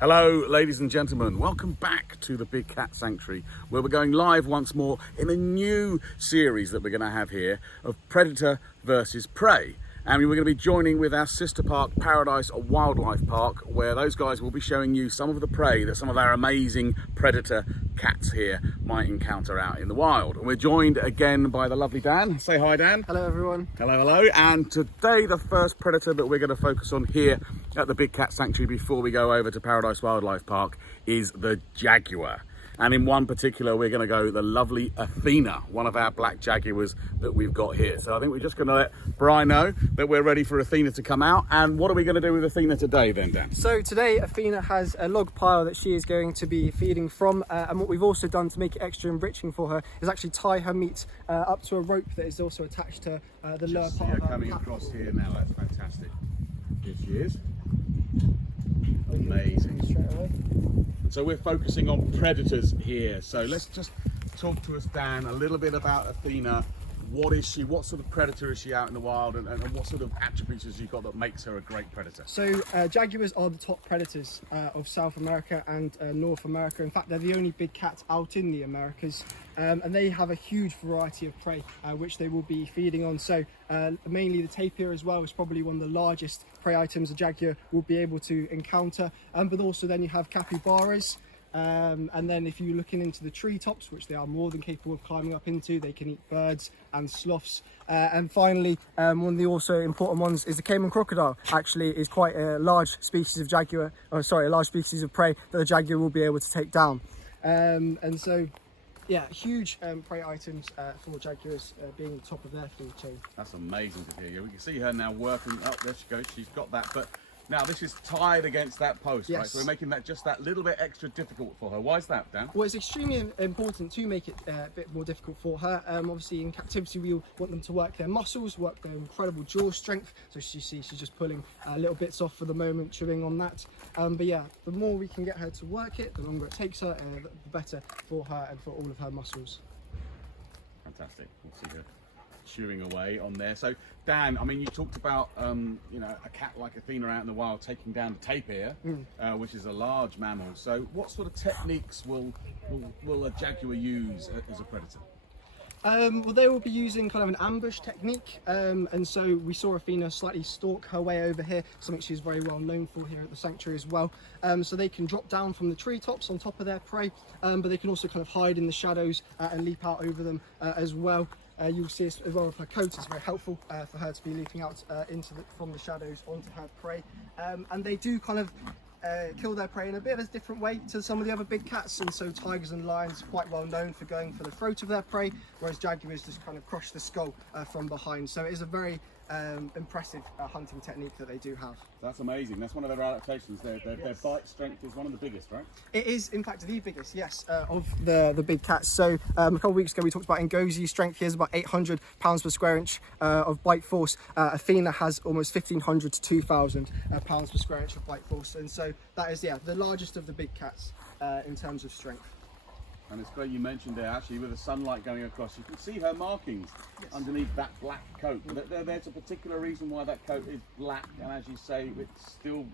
Hello, ladies and gentlemen. Welcome back to the Big Cat Sanctuary, where we're going live once more in a new series that we're going to have here of Predator versus Prey. And we're going to be joining with our sister park, Paradise Wildlife Park, where those guys will be showing you some of the prey that some of our amazing predator cats here might encounter out in the wild. And we're joined again by the lovely Dan. Say hi, Dan. Hello, everyone. Hello, hello. And today, the first predator that we're going to focus on here at the Big Cat Sanctuary before we go over to Paradise Wildlife Park is the jaguar. And in one particular, we're going to go the lovely Athena, one of our black jaguars that we've got here. So I think we're just going to let Brian know that we're ready for Athena to come out. And what are we going to do with Athena today then, Dan? So today, Athena has a log pile that she is going to be feeding from. And what we've also done to make it extra enriching for her is actually tie her meat up to a rope that is also attached to the lower part of her coming across here now, that's fantastic. Here she is. Amazing. Straight away. So we're focusing on predators here. So let's just talk to us, Dan, a little bit about Athena. What is she? What sort of predator is she out in the wild, and what sort of attributes has she got that makes her a great predator? So jaguars are the top predators of South America and North America. In fact, they're the only big cats out in the Americas, and they have a huge variety of prey which they will be feeding on. So mainly the tapir as well is probably one of the largest prey items a jaguar will be able to encounter, but also then you have capybaras. And then if you're looking into the treetops, which they are more than capable of climbing up into, they can eat birds and sloths. And finally, one of the also important ones is the Cayman crocodile. Actually is quite a large species of jaguar, a large species of prey that the jaguar will be able to take down. And so, yeah, huge prey items for jaguars being the top of their food chain. That's amazing to hear. We can see her now working. Oh, there she goes. She's got that. But now this is tied against that post, yes. Right? So we're making that just that little bit extra difficult for her. Why is that, Dan? Well, it's extremely important to make it a bit more difficult for her. Obviously, in captivity, we want them to work their muscles, work their incredible jaw strength. So you see, she's just pulling little bits off for the moment, chewing on that. But yeah, the more we can get her to work it, the longer it takes her, the better for her and for all of her muscles. Fantastic. We'll see her chewing away on there. So Dan, I mean, you talked about a cat like Athena out in the wild taking down the tapir, which is a large mammal. So what sort of techniques will a jaguar use as a predator? Well, they will be using kind of an ambush technique, and so we saw Athena slightly stalk her way over here, something she's very well known for here at the sanctuary as well. So they can drop down from the treetops on top of their prey, but they can also kind of hide in the shadows and leap out over them as well. You'll see as well with her coat, it's very helpful for her to be leaping out from the shadows onto her prey. And they do kind of kill their prey in a bit of a different way to some of the other big cats, and so tigers and lions are quite well known for going for the throat of their prey, whereas jaguars just kind of crush the skull from behind. So it is a very impressive hunting technique that they do have. That's amazing. That's one of their adaptations. Their bite strength is one of the biggest, right? It is, in fact, the biggest, yes, of the big cats. So a couple of weeks ago we talked about Ngosi's strength. He has about 800 pounds per square inch of bite force. Athena has almost 1,500 to 2,000 pounds per square inch of bite force, and so that is the largest of the big cats in terms of strength. And it's great you mentioned there, actually, with the sunlight going across, you can see her markings underneath that black coat. There's a particular reason why that coat is black, and as you say, it's still,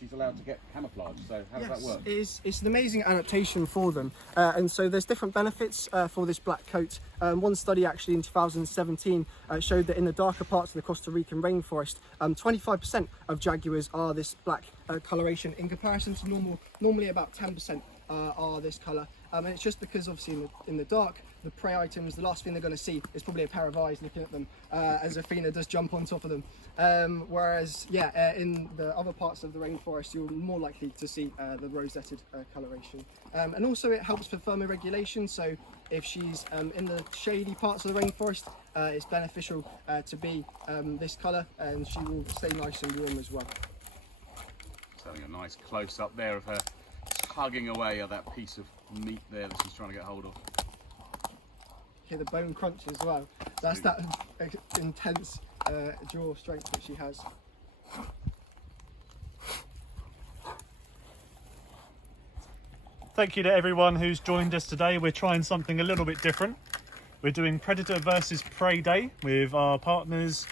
she's allowed to get camouflage. So how does that work? It's an amazing adaptation for them. And so there's different benefits for this black coat. One study actually in 2017 showed that in the darker parts of the Costa Rican rainforest, 25% of jaguars are this black coloration in comparison to normally about 10% are this colour. And it's just because obviously in the dark, the prey items, the last thing they're going to see is probably a pair of eyes looking at them as Athena does jump on top of them. Whereas, in the other parts of the rainforest, you're more likely to see the rosetted coloration. And also it helps for thermoregulation. So if she's in the shady parts of the rainforest, it's beneficial to be this colour, and she will stay nice and warm as well. Just having a nice close up there of her hugging away at that piece of meat there that she's trying to get hold of. Hear the bone crunch as well. That's that intense jaw strength that she has. Thank you to everyone who's joined us today. We're trying something a little bit different. We're doing Predator versus Prey Day with our partners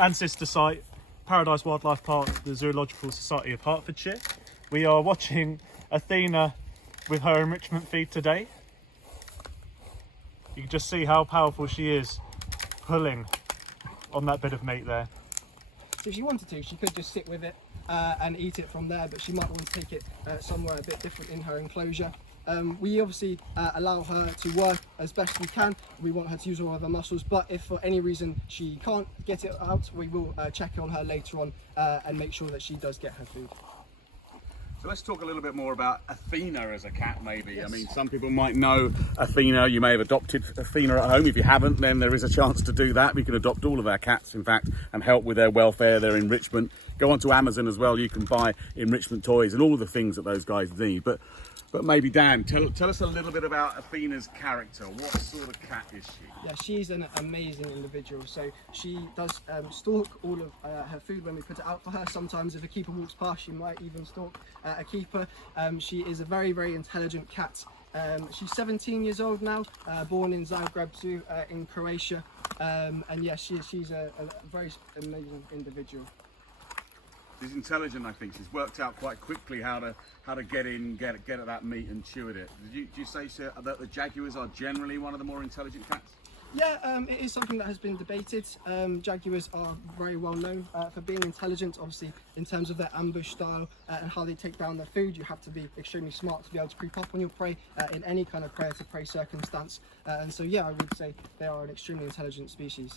and sister site, Paradise Wildlife Park, the Zoological Society of Hertfordshire. We are watching Athena with her enrichment feed today. You can just see how powerful she is pulling on that bit of meat there. So if she wanted to, she could just sit with it and eat it from there, but she might want to take it somewhere a bit different in her enclosure. We obviously allow her to work as best we can. We want her to use all of her muscles, but if for any reason she can't get it out, we will check on her later on and make sure that she does get her food. So let's talk a little bit more about Athena as a cat, maybe. Yes. I mean, some people might know Athena. You may have adopted Athena at home. If you haven't, then there is a chance to do that. We can adopt all of our cats, in fact, and help with their welfare, their enrichment. Go onto Amazon as well. You can buy enrichment toys and all the things that those guys need. But maybe Dan, tell us a little bit about Athena's character. What sort of cat is she? Yeah, she's an amazing individual. So she does stalk all of her food when we put it out for her. Sometimes if a keeper walks past, she might even stalk a keeper. She is a very, very intelligent cat. She's 17 years old now, born in Zagreb Zoo in Croatia. And yeah, she's a very amazing individual. She's intelligent, I think. She's worked out quite quickly how to get at that meat and chew at it. Do you say, sir, that the Jaguars are generally one of the more intelligent cats? Yeah, it is something that has been debated. Jaguars are very well known for being intelligent. Obviously, in terms of their ambush style and how they take down their food, you have to be extremely smart to be able to creep up on your prey in any kind of prey-to-prey circumstance. And so, yeah, I would say they are an extremely intelligent species.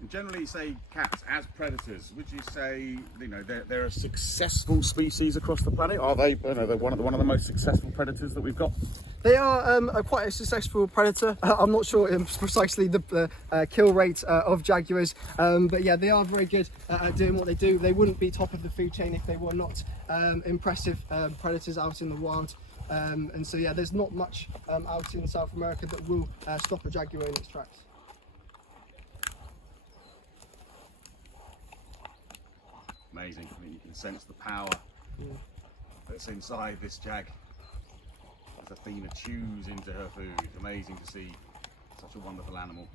And generally, say cats as predators, would you say they're a successful species across the planet? Are they? They're one of the most successful predators that we've got. They are quite a successful predator. I'm not sure precisely the kill rate of jaguars, but yeah, they are very good at doing what they do. They wouldn't be top of the food chain if they were not impressive predators out in the wild. And so yeah, there's not much out in South America that will stop a jaguar in its tracks. Amazing. I mean, you can sense the power that's inside this jag as Athena chews into her food. Amazing to see such a wonderful animal.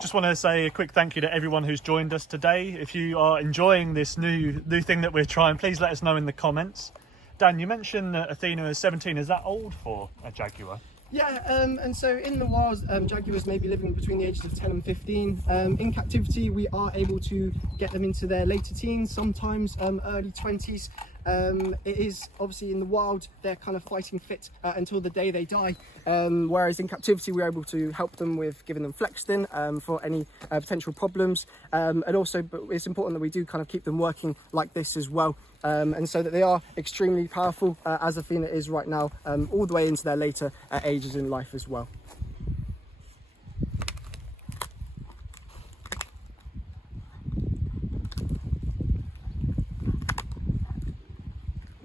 Just want to say a quick thank you to everyone who's joined us today. If you are enjoying this new thing that we're trying, please let us know in the comments. Dan, you mentioned that Athena is 17. Is that old for a jaguar? Yeah, and so in the wild, jaguars may be living between the ages of 10 and 15. In captivity, we are able to get them into their later teens, sometimes early 20s. It is obviously in the wild, they're kind of fighting fit until the day they die. Whereas in captivity, we're able to help them with giving them Flexstin for any potential problems. And also, but it's important that we do kind of keep them working like this as well. And so that they are extremely powerful, as Athena is right now, all the way into their later ages in life as well.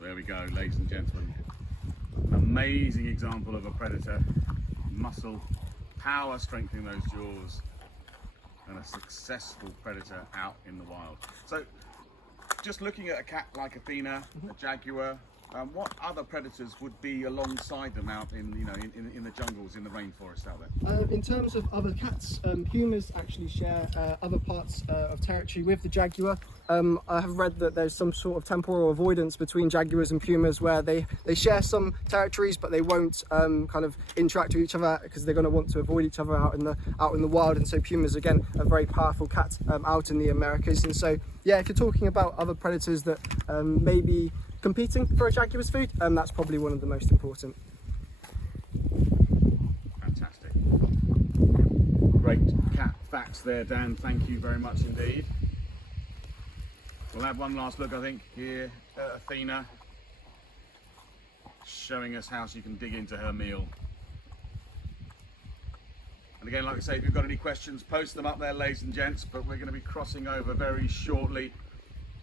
There we go, ladies and gentlemen. An amazing example of a predator. Muscle, power strengthening those jaws, and a successful predator out in the wild. So, just looking at a cat like Athena, a jaguar, what other predators would be alongside them out in the jungles, in the rainforest out there? In terms of other cats, pumas actually share other parts of territory with the jaguar. I have read that there's some sort of temporal avoidance between jaguars and pumas where they share some territories, but they won't kind of interact with each other because they're going to want to avoid each other out in the wild. And so pumas, again, a very powerful cat out in the Americas. And so yeah, if you're talking about other predators that may be competing for a jaguar's food, that's probably one of the most important. Fantastic. Great cat facts there, Dan. Thank you very much indeed. We'll have one last look, I think, here at Athena, showing us how she can dig into her meal. And again, like I say, if you've got any questions, post them up there, ladies and gents, but we're going to be crossing over very shortly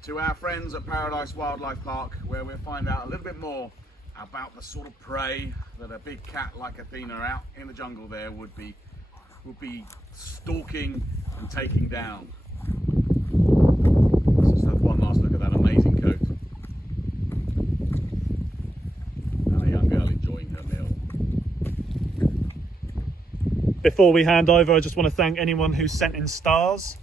to our friends at Paradise Wildlife Park, where we'll find out a little bit more about the sort of prey that a big cat like Athena out in the jungle there would be stalking and taking down. Let's just have one last look at that amazing coat. And a young girl enjoying her meal. Before we hand over, I just want to thank anyone who sent in stars.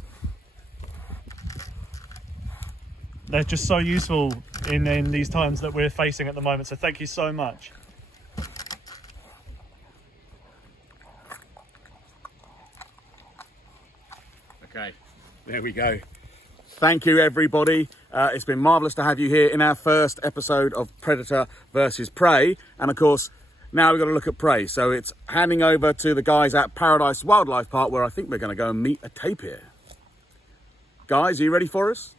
they're just so useful in these times that we're facing at the moment. So thank you so much. Okay, there we go. Thank you, everybody. It's been marvellous to have you here in our first episode of Predator versus Prey. And of course, now we've got to look at prey. So it's handing over to the guys at Paradise Wildlife Park, where I think we're going to go and meet a tapir. Guys, are you ready for us?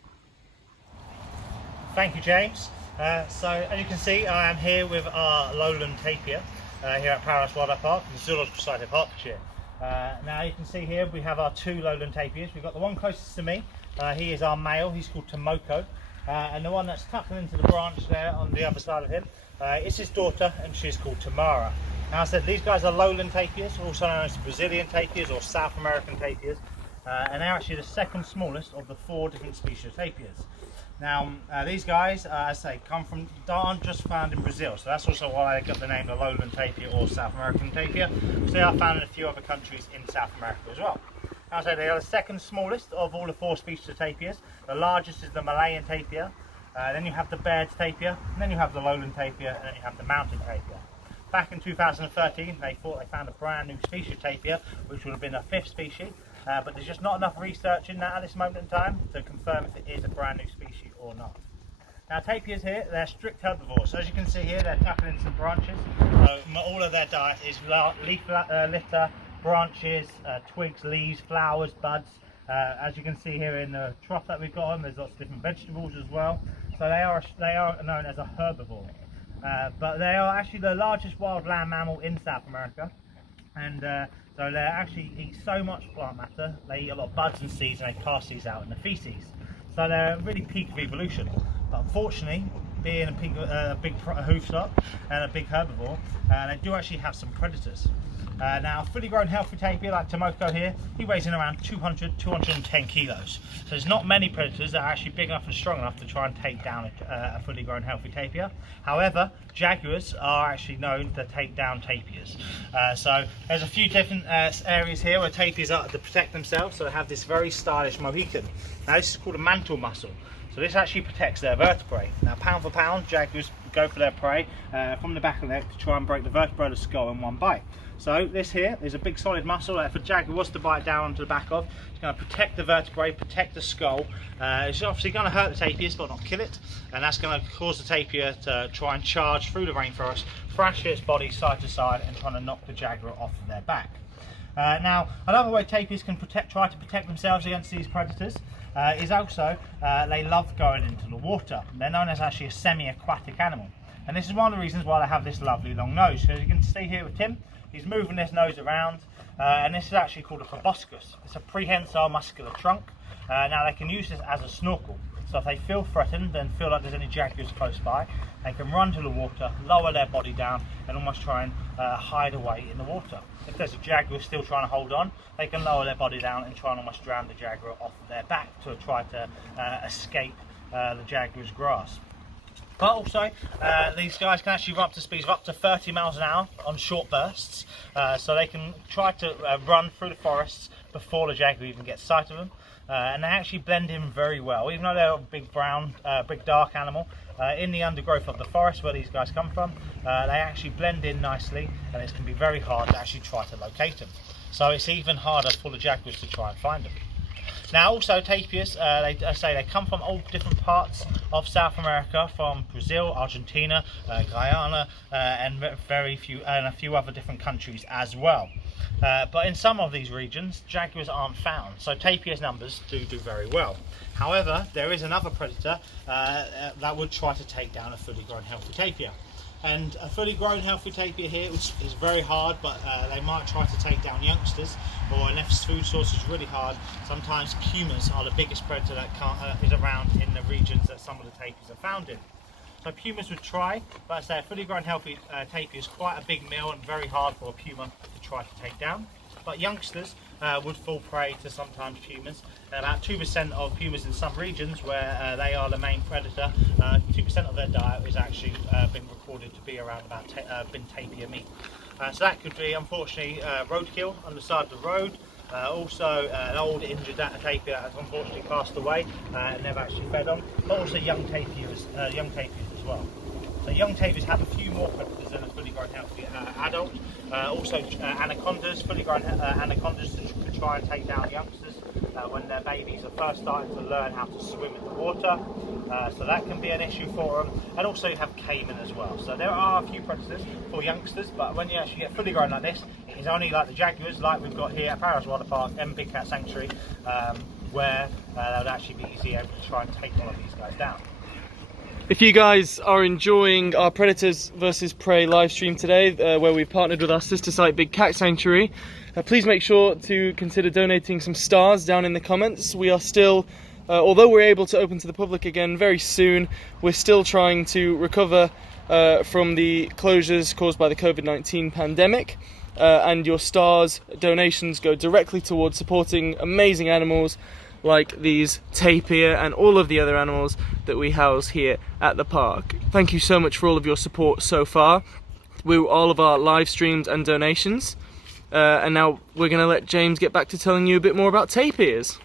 Thank you, James. So as you can see, I am here with our lowland tapir here at Paradise Wildlife Park, the Zoological Society of Hertfordshire. Now you can see here we have our two lowland tapirs. We've got the one closest to me. He is our male. He's called Tomoko, and the one that's tucking into the branch there on the other side of him is his daughter, and she's called Tamara. Now I said these guys are lowland tapirs, also known as Brazilian tapirs or South American tapirs, and they're actually the second smallest of the 4 different species of tapirs. Now these guys, as I say, aren't just found in Brazil, so that's also why I got the name the lowland tapir or South American tapir, because they are found in a few other countries in South America as well. As I say, they are the second smallest of all the 4 species of tapirs. The largest is the Malayan tapir, then you have the Baird's tapir, and then you have the lowland tapir, and then you have the mountain tapir. Back in 2013, they thought they found a brand new species of tapir, which would have been a 5th species, but there's just not enough research in that at this moment in time to confirm if it is a brand new species or not. Now tapirs here, they're strict herbivores. So as you can see here, they're tucking in some branches. All of their diet is leaf litter, branches, twigs, leaves, flowers, buds. As you can see here in the trough that we've got on, there's lots of different vegetables as well. So they are known as a herbivore. But they are actually the largest wild land mammal in South America. And so they actually eat so much plant matter, they eat a lot of buds and seeds, and they pass these out in the feces. So they're a really peak of evolution. But unfortunately, being a big hoof stock and a big herbivore, they do actually have some predators. Now, a fully grown healthy tapir like Tomoko here, he weighs in around 210 kilos. So there's not many predators that are actually big enough and strong enough to try and take down a fully grown healthy tapir. However, jaguars are actually known to take down tapirs. So there's a few different areas here where tapirs are to protect themselves. So they have this very stylish mohican. Now this is called a mantle muscle. So this actually protects their vertebrae. Now pound for pound, jaguars go for their prey from the back of the neck to try and break the vertebrae of the skull in one bite. So this here is a big solid muscle that if a jaguar was to bite down onto the back of, it's going to protect the vertebrae, protect the skull. It's obviously going to hurt the tapirs but not kill it, and that's going to cause the tapir to try and charge through the rainforest, thrash its body side to side and trying to knock the jaguar off of their back. Now another way tapirs can try to protect themselves against these predators is also they love going into the water. They're known as actually a semi-aquatic animal, and this is one of the reasons why they have this lovely long nose. So as you can see here with Tim, he's moving his nose around, and this is actually called a proboscis. It's a prehensile muscular trunk. Now they can use this as a snorkel. So if they feel threatened and feel like there's any jaguars close by, they can run to the water, lower their body down and almost try and hide away in the water. If there's a jaguar still trying to hold on, they can lower their body down and try and almost drown the jaguar off of their back to try to escape the jaguar's grasp. But also, these guys can actually run up to speeds of up to 30 miles an hour on short bursts, so they can try to run through the forests before the jaguar even gets sight of them. And they actually blend in very well, even though they're a big brown, big dark animal. In the undergrowth of the forest where these guys come from, they actually blend in nicely, and it can be very hard to actually try to locate them. So it's even harder for the jaguars to try and find them. Now also tapirs, they come from all different parts of South America, from Brazil, Argentina, Guyana, and a few other different countries as well. But in some of these regions, jaguars aren't found, so tapirs' numbers do very well. However, there is another predator that would try to take down a fully grown healthy tapir. And a fully grown healthy tapir here is very hard, but they might try to take down youngsters, or unless food source is really hard, sometimes pumas are the biggest predator that is around in the regions that some of the tapirs are found in. So pumas would try, but I say a fully grown healthy tapir is quite a big meal and very hard for a puma to try to take down. But youngsters would fall prey to sometimes pumas. About 2% of pumas in some regions where they are the main predator, 2% of their diet is actually been recorded to be around about tapir meat. So that could be, unfortunately, roadkill on the side of the road, Also an old injured tapir that has unfortunately passed away and never actually fed on, but also young tapirs as well. So young tapirs have a few more predators than a fully grown healthy adult. Also anacondas, fully grown anacondas to try and take down youngsters when their babies are first starting to learn how to swim in the water. So that can be an issue for them. And also you have caiman as well. So there are a few predators for youngsters, but when you actually get fully grown like this, it is only like the jaguars, like we've got here at Paradise Water Park and Big Cat Sanctuary, where they would actually be easy able to try and take one of these guys down. If you guys are enjoying our Predators versus Prey live stream today, where we've partnered with our sister site Big Cat Sanctuary, please make sure to consider donating some stars down in the comments. We are still, although we're able to open to the public again very soon, we're still trying to recover from the closures caused by the COVID-19 pandemic. And your stars donations go directly towards supporting amazing animals like these tapir and all of the other animals that we house here at the park. Thank you so much for all of your support so far with all of our live streams and donations. And now we're going to let James get back to telling you a bit more about tapirs.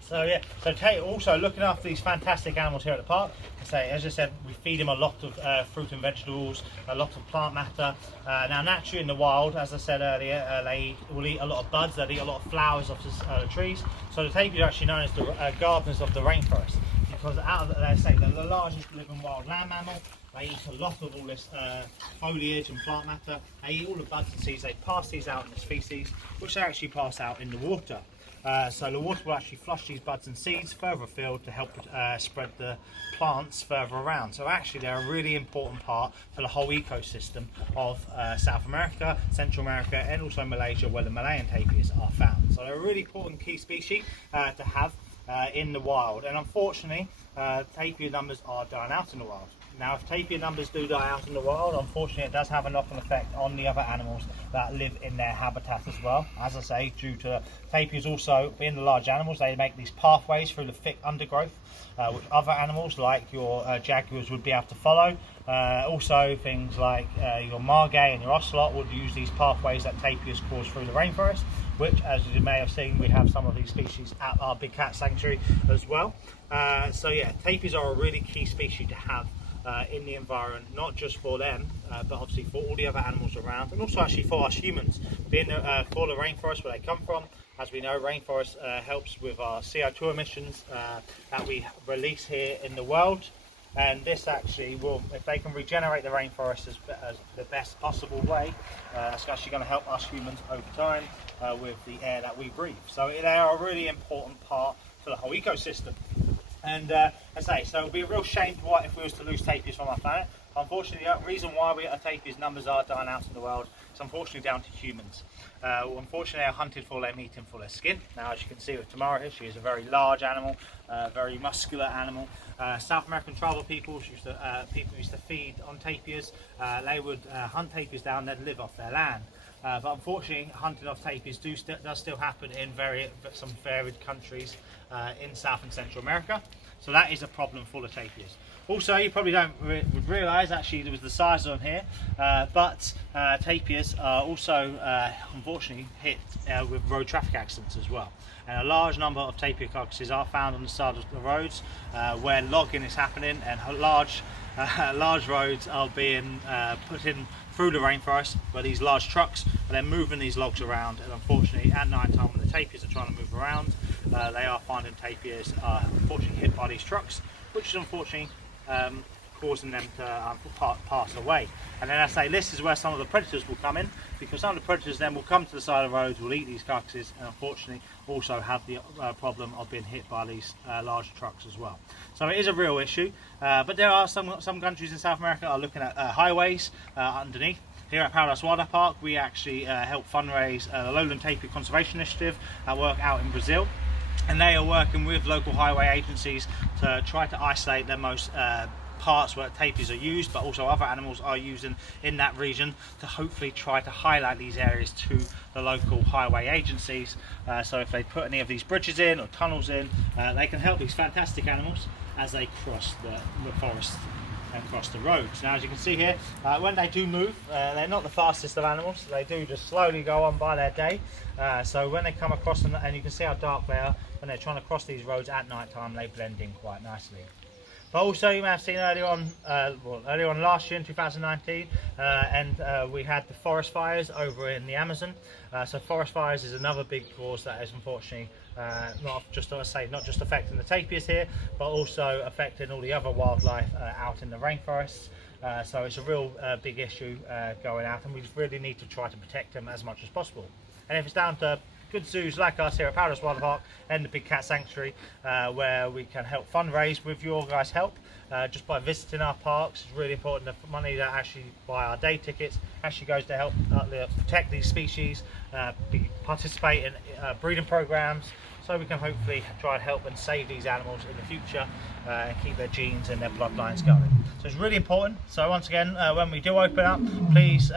So yeah, so also looking after these fantastic animals here at the park. As I said, we feed them a lot of fruit and vegetables, a lot of plant matter. Now naturally in the wild, as I said earlier, they will eat a lot of buds, they'll eat a lot of flowers off the trees. So the tapirs are actually known as the gardeners of the rainforest, because out of they're the largest living wild land mammal. They eat a lot of all this foliage and plant matter. They eat all the buds and seeds. They pass these out in the feces, which they actually pass out in the water. So the water will actually flush these buds and seeds further afield to help spread the plants further around. So actually they're a really important part for the whole ecosystem of South America, Central America, and also Malaysia, where the Malayan tapirs are found. So they're a really important key species to have in the wild. And unfortunately, tapir numbers are dying out in the wild. Now, if tapir numbers do die out in the wild, unfortunately it does have a knock-on effect on the other animals that live in their habitat as well. As I say, due to tapirs also being the large animals, they make these pathways through the thick undergrowth, which other animals like your jaguars would be able to follow. Also things like your margay and your ocelot would use these pathways that tapirs cause through the rainforest, which, as you may have seen, we have some of these species at our Big Cat Sanctuary as well. So yeah, tapirs are a really key species to have in the environment, not just for them, but obviously for all the other animals around, and also actually for us humans, being for the rainforest where they come from. As we know, rainforest helps with our CO2 emissions that we release here in the world, and this actually will, if they can regenerate the rainforest as the best possible way, it's actually going to help us humans over time with the air that we breathe. So they are a really important part to the whole ecosystem. And as I say, so it would be a real shame if we was to lose tapirs from our planet. Unfortunately, the reason why our tapirs numbers are dying out in the world is unfortunately down to humans. Unfortunately, they are hunted for their meat and for their skin. Now, as you can see with Tamara here, she is a very large animal, very muscular animal. South American tribal people used to feed on tapirs. They would hunt tapirs down, they'd live off their land. But unfortunately, hunting of tapirs does still happen in some varied countries in South and Central America. So that is a problem for the tapirs. Also, you probably would realise actually there was the size of them here, but tapirs are also unfortunately hit with road traffic accidents as well. And a large number of tapir carcasses are found on the side of the roads where logging is happening, and large roads are being put in through the rainforest, where these large trucks are then moving these logs around. And unfortunately, at night time when the tapirs are trying to move around, they are finding tapirs unfortunately hit by these trucks, which is unfortunately causing them to pass away. And then I say this is where some of the predators will come in, because some of the predators then will come to the side of the roads, will eat these carcasses, and unfortunately also have the problem of being hit by these large trucks as well. So it is a real issue, but there are some countries in South America are looking at highways underneath. Here at Paradise Water Park, we actually help fundraise the Lowland Tapir Conservation Initiative that work out in Brazil. And they are working with local highway agencies to try to isolate the most parts where tapirs are used, but also other animals are used in that region, to hopefully try to highlight these areas to the local highway agencies. So if they put any of these bridges in or tunnels in, they can help these fantastic animals as they cross the forest. across the roads. Now, as you can see here, when they do move, they're not the fastest of animals. They do just slowly go on by their day. So when they come across them, and you can see how dark they are, when they're trying to cross these roads at night time, they blend in quite nicely. But also, you may have seen earlier on last year in 2019, we had the forest fires over in the Amazon. So forest fires is another big cause that is unfortunately not just affecting the tapirs here, but also affecting all the other wildlife out in the rainforests. So it's a real big issue going out, and we really need to try to protect them as much as possible. And if it's down to good zoos like us here at Paradise Wildlife Park and the Big Cat Sanctuary, where we can help fundraise with your guys' help just by visiting our parks. It's really important. The money that actually buy our day tickets actually goes to help protect these species, participate in breeding programs, so we can hopefully try and help and save these animals in the future and keep their genes and their bloodlines going. So it's really important. So once again, when we do open up, please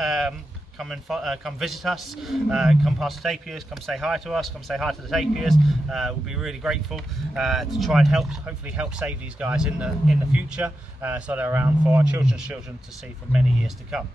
come visit us, come past the tapirs, come say hi to us, come say hi to the tapirs. We'll be really grateful to try and hopefully help save these guys in the future, so they're around for our children's children to see for many years to come.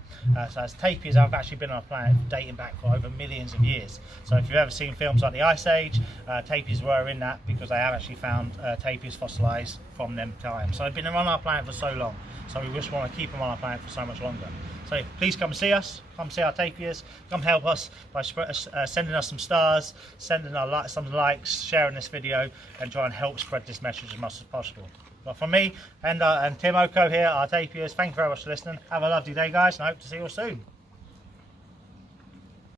So as tapirs have actually been on our planet dating back for over millions of years. So if you've ever seen films like the Ice Age, tapirs were in that because they have actually found tapirs fossilised from them times. So they've been on our planet for so long. So we just want to keep them on our planet for so much longer. So please come see us, come see our tapirs, come help us by sending us some stars, sending some likes, sharing this video, and try and help spread this message as much as possible. But from me and Tim Oko here, our tapirs, thank you very much for listening. Have a lovely day, guys, and I hope to see you all soon.